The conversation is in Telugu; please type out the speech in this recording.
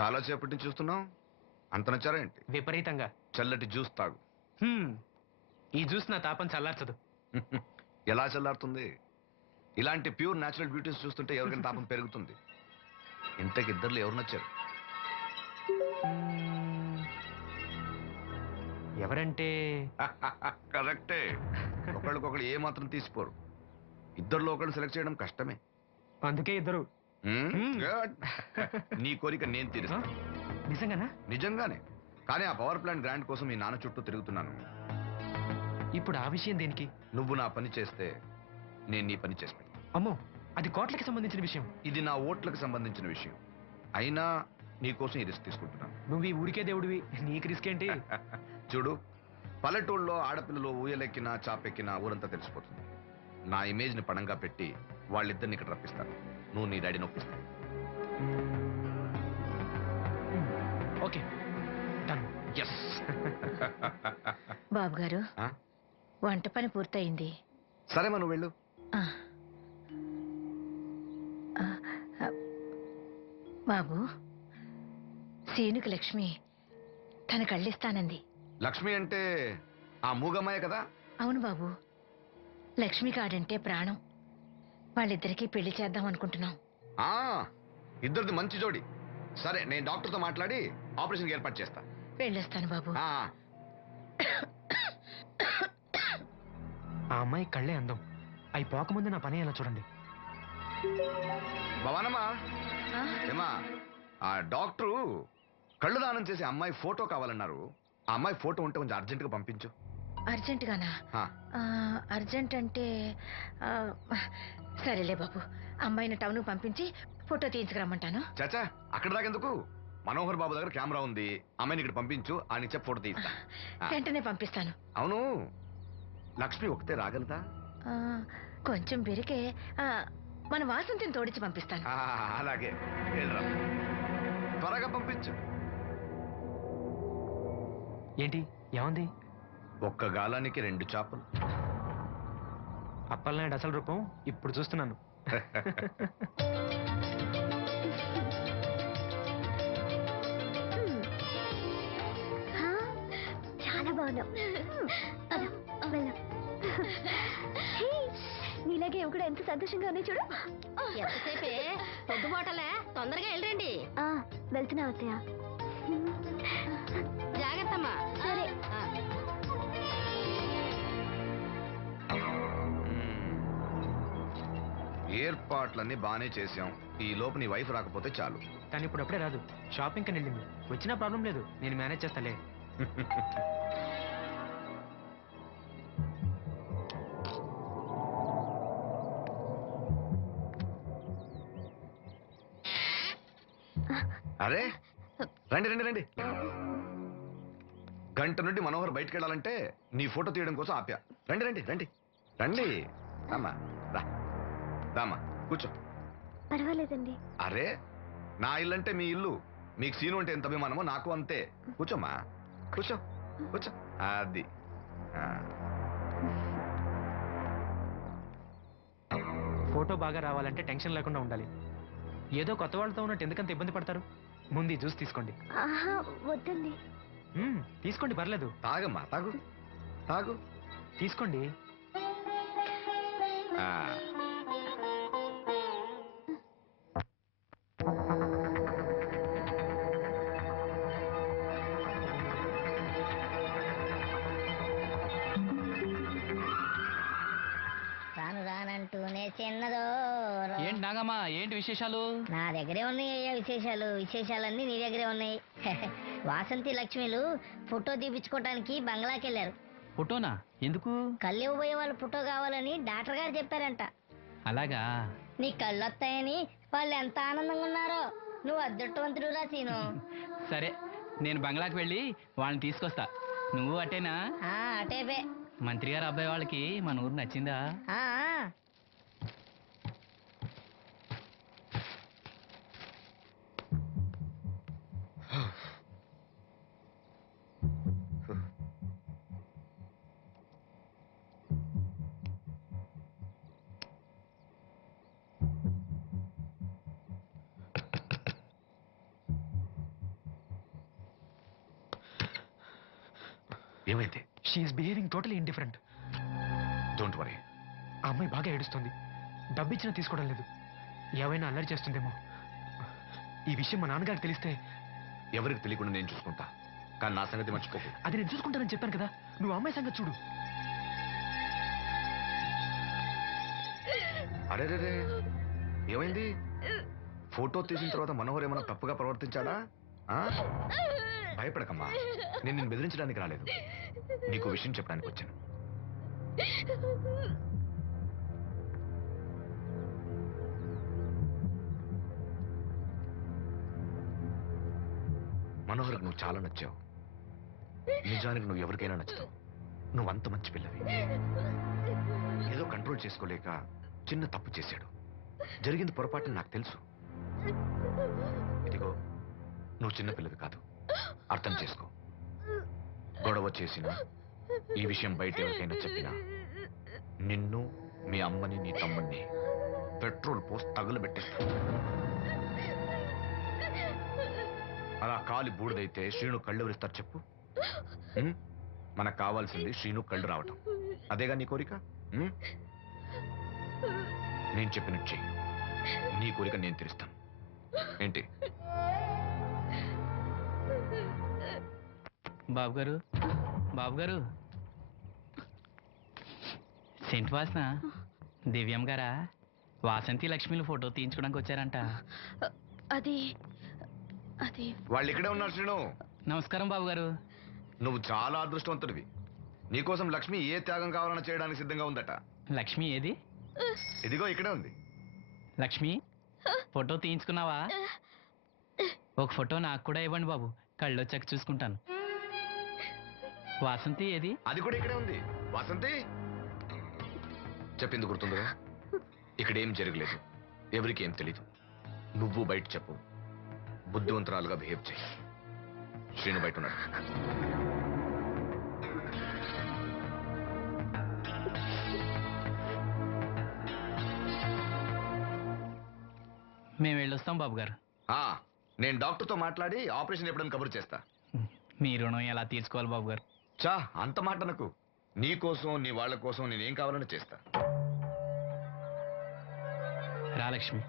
చాలా సేపటి నుంచి చూస్తున్నావు. అంత నచ్చారా ఏంటి? విపరీతంగా. చల్లటి జ్యూస్ తాగు. ఈ జ్యూస్ నా తాపం చల్లార్చదు. ఎలా చల్లారుతుంది? ఇలాంటి ప్యూర్ న్యాచురల్ బ్యూటీస్ చూస్తుంటే ఎవరికైనా తాపం పెరుగుతుంది. ఇంతకి ఇద్దరు ఎవరు నచ్చారు? ఎవరంటే? కరెక్టే. ఒకళ్ళకొకళ్ళు ఏ మాత్రం తీసిపోరు. ఇద్దరులో ఒకళ్ళు సెలెక్ట్ చేయడం కష్టమే. అందుకే ఇద్దరు. Good. నీ కోరిక నేను తీరుస్తా. నిజంగానా? నిజంగానే. కానీ ఆ పవర్ ప్లాంట్ గ్రాంట్ కోసం మీ నాన్న చుట్టూ తిరుగుతున్నాను. ఇప్పుడు ఆ విషయం దేనికి? నువ్వు నా పని చేస్తే నేను నీ పని చేసి పెడతా. అమ్మో, అది కోట్లకి సంబంధించిన విషయం. ఇది నా ఓట్లకు సంబంధించిన విషయం. అయినా నీకోసం ఈ రిస్క్ తీసుకుంటున్నాను. నువ్వు ఈ ఊరికే దేవుడివి, నీకు రిస్క్ ఏంటి? చూడు, పల్లెటూళ్ళలో ఆడపిల్లలు ఊయలెక్కినా చాపెక్కినా ఊరంతా తెలిసిపోతుంది. నా ఇమేజ్ ని పడంగా పెట్టి వాళ్ళిద్దరిని ఇక్కడ రప్పిస్తాను. నువ్వు నీ డాడీ నొప్పిస్తావు. Okay, done. ఎస్. బాబు గారు, వంట పని పూర్తయింది. సరే మనం వెళ్ళు. బాబు, సీనుకి లక్ష్మి తన కళ్ళిస్తానంది. లక్ష్మి అంటే ఆ మూగమ్మాయే కదా? అవును బాబు, లక్ష్మి కాడంటే ప్రాణం. వాళ్ళిద్దరికీ పెళ్లి చేద్దాం అనుకుంటున్నాం. ఇద్దరిది మంచి జోడి. సరే, నేను డాక్టర్తో మాట్లాడి ఆపరేషన్ ఏర్పాటు చేస్తా. వెళ్ళొస్తాను బాబు. ఆ అమ్మాయి కళ్ళే అందం. అవి పోకముందు నా పని ఎలా చూడండి. భవానమ్మా, ఏమా, ఆ డాక్టరు కళ్ళు దానం చేసే అమ్మాయి ఫోటో కావాలన్నారు. ఆ అమ్మాయి ఫోటో ఉంటే కొంచెం అర్జెంటుగా పంపించు. అర్జెంటుగానా? అర్జెంట్ అంటే సరేలే బాబు, అమ్మాయిని టౌన్ పంపించి ఫోటో తీయించుకురమ్మంటాను. చాచా, అక్కడ దాకెందుకు? మనోహర్ బాబు దగ్గర కెమెరా ఉంది. అమ్మాయిని ఇక్కడ పంపించు, ఆయన చెప్పి ఫోటో తీస్తా. వెంటనే పంపిస్తాను. అవును, లక్ష్మి ఒకతే రాగలదా? కొంచెం బెరికే, మన వాసంతిని తోడిచి పంపిస్తాను. అలాగే, వెళ్ళరా, త్వరగా పంపించు. ఏంటి, ఏమంది? ఒక్క గాలానికి 2 చేపలు. అప్పలనాయుడు అసలు రూపం ఇప్పుడు చూస్తున్నాను. చాలా బాగున్నావు. నీలాగే కూడా ఎంత సంతోషంగా ఉన్నాయి చూడు. ఎంతసేపే పొద్దుబాటలే, తొందరగా వెళ్ళండి. వెళ్తున్నా అత్తయ్య. జాగ్రత్తమ్మా. సరే. ఏర్పాట్లన్నీ బానే చేశాం. ఈ లోపు నీ వైఫ్ రాకపోతే చాలు. కానీ ఇప్పుడు అప్పుడే రాదు, షాపింగ్ కని వెళ్ళింది. వచ్చినా ప్రాబ్లం లేదు, నేను మేనేజ్ చేస్తాలే. అరే, రండి రండి రండి. గంట నుండి మనోహర్ బయటకు వెళ్ళాలంటే నీ ఫోటో తీయడం కోసం ఆప్యా. రండి రండి రండి రండి. రామా, రా, రామా, కూర్చో. పర్వాలేదండి. అరే, నా ఇల్లు అంటే మీ ఇల్లు. మీకు సీను అంటే ఎంత అభిమానమో నాకు అంతే. కూర్చోమ్మా, కూర్చో కూర్చో. అది ఫోటో బాగా రావాలంటే టెన్షన్ లేకుండా ఉండాలి. ఏదో కొత్త వాళ్ళతో ఉన్నట్టు ఎందుకంత ఇబ్బంది పడతారు? ముందు జ్యూస్ తీసుకోండి. వద్దండి. తీసుకోండి, పర్లేదు. తాగమ్మా, తాగు తాగు, తీసుకోండి. రాను రానంటూనే చిన్నదో. ఏంటి నాగమ్మా, ఏంటి విశేషాలు? నా దగ్గరే ఉన్నాయి అయ్యా విశేషాలు. విశేషాలన్నీ నీ దగ్గరే ఉన్నాయి. వాసంతి లక్ష్మిలు ఫోటో తీపించుకోవటానికి బంగ్లాకి వెళ్ళారు. ఫోటోనా? ఎందుకు? కళ్ళు ఇవ్వబోయే వాళ్ళ ఫోటో కావాలని డాక్టర్ గారు చెప్పారంట. అలాగా? నీ కళ్ళు వస్తాయని వాళ్ళు ఎంత ఆనందంగా ఉన్నారో. నువ్వు అదృష్టవంతుడు రా సీను. సరే, నేను బంగ్లాకి వెళ్ళి వాళ్ళని తీసుకొస్తా. నువ్వు అటేనా? అటేపే. మంత్రి గారు అబ్బాయి వాళ్ళకి మన ఊరు నచ్చిందా? ఏమైంది? She's behaving totally indifferent. Don't worry. ఆ అమ్మాయి బాగా ఏడుస్తుంది. డబ్బు ఇచ్చినా తీసుకోవడం లేదు. ఏమైనా అల్లరి చేస్తుందేమో. ఈ విషయం మా నాన్నగారికి తెలిస్తే ఎవరికి తెలియకుండా నేను చూసుకుంటా, కానీ నా సంగతి మర్చిపోకు. అది నేను చూసుకుంటానని చెప్పాను కదా. నువ్వు అమ్మాయి సంగతి చూడు. అరే రే, ఏమైంది? ఫోటో తీసిన తర్వాత మనోహర్ ఏమైనా తప్పుగా ప్రవర్తించాడా? ఆ? భయపడకమ్మా, నేను నిన్ను బెదిరించడానికి రాలేదు, నీకు విషయం చెప్పడానికి వచ్చాను. మనోహర్కి నువ్వు చాలా నచ్చావు. నిజానికి నువ్వు ఎవరికైనా నచ్చుతావు. నువ్వు అంత మంచి పిల్లవి. ఏదో కంట్రోల్ చేసుకోలేక చిన్న తప్పు చేశాడు. జరిగింది పొరపాటు నాకు తెలుసు. ఇదిగో, నువ్వు చిన్న పిల్లవి కాదు, అర్థం చేసుకో. గొడవ చేసినా, ఈ విషయం బయట ఎవరికైనా చెప్పినా నిన్ను, మీ అమ్మని, నీ తమ్ముడిని పెట్రోల్ పోసి తగులబెట్టేస్తా. అలా కాలి బూడిదైతే శ్రీను కళ్ళు ఎవరిస్తారు చెప్పు? మనకు కావాల్సింది శ్రీను కళ్ళు రావటం. అదేగా నీ కోరిక? నేను చెప్పినట్టు చెయ్యి, నీ కోరిక నేను తీరుస్తాను. ఏంటి? బాబు గారు, బాబు గారు, సెంట్ వాసన దివ్యం గారా? వాసంతి లక్ష్మిలు ఫోటో తీయించుకోవడానికి వచ్చారంట. అది అది వాళ్ళు ఇక్కడే ఉన్నారు శ్రీను. నమస్కారం బాబు గారు. నువ్వు చాలా అదృష్టవంతుడివి. నీకోసం లక్ష్మి ఏ త్యాగం కావాలన్నా చేయడానికి సిద్ధంగా ఉందట. లక్ష్మి ఏది? ఇదిగో ఇక్కడే ఉంది. లక్ష్మి, ఫోటో తీయించుకున్నావా? ఒక ఫోటో నాకు కూడా ఇవ్వండి బాబు, కళ్ళు వచ్చాక చూసుకుంటాను. వాసంతి ఏది? అది కూడా ఇక్కడే ఉంది. వాసంతి, చెప్పింది గుర్తుందిగా? ఇక్కడేం జరగలేదు, ఎవరికి ఏం తెలీదు. నువ్వు బయట చెప్పు, బుద్ధివంతురాలుగా బిహేవ్ చేయి. శ్రీను బయట ఉన్నాడు. మేము వెళ్ళొస్తాం బాబు గారు. నేను డాక్టర్తో మాట్లాడి ఆపరేషన్ ఎప్పుడైనా కబురు చేస్తా. మీ రుణం ఎలా తీర్చుకోవాలి బాబు గారు? చా, అంత మాట నాకు. నీ కోసం, నీ వాళ్ళ కోసం నేనేం కావాలని చేస్తా. రా లక్ష్మి.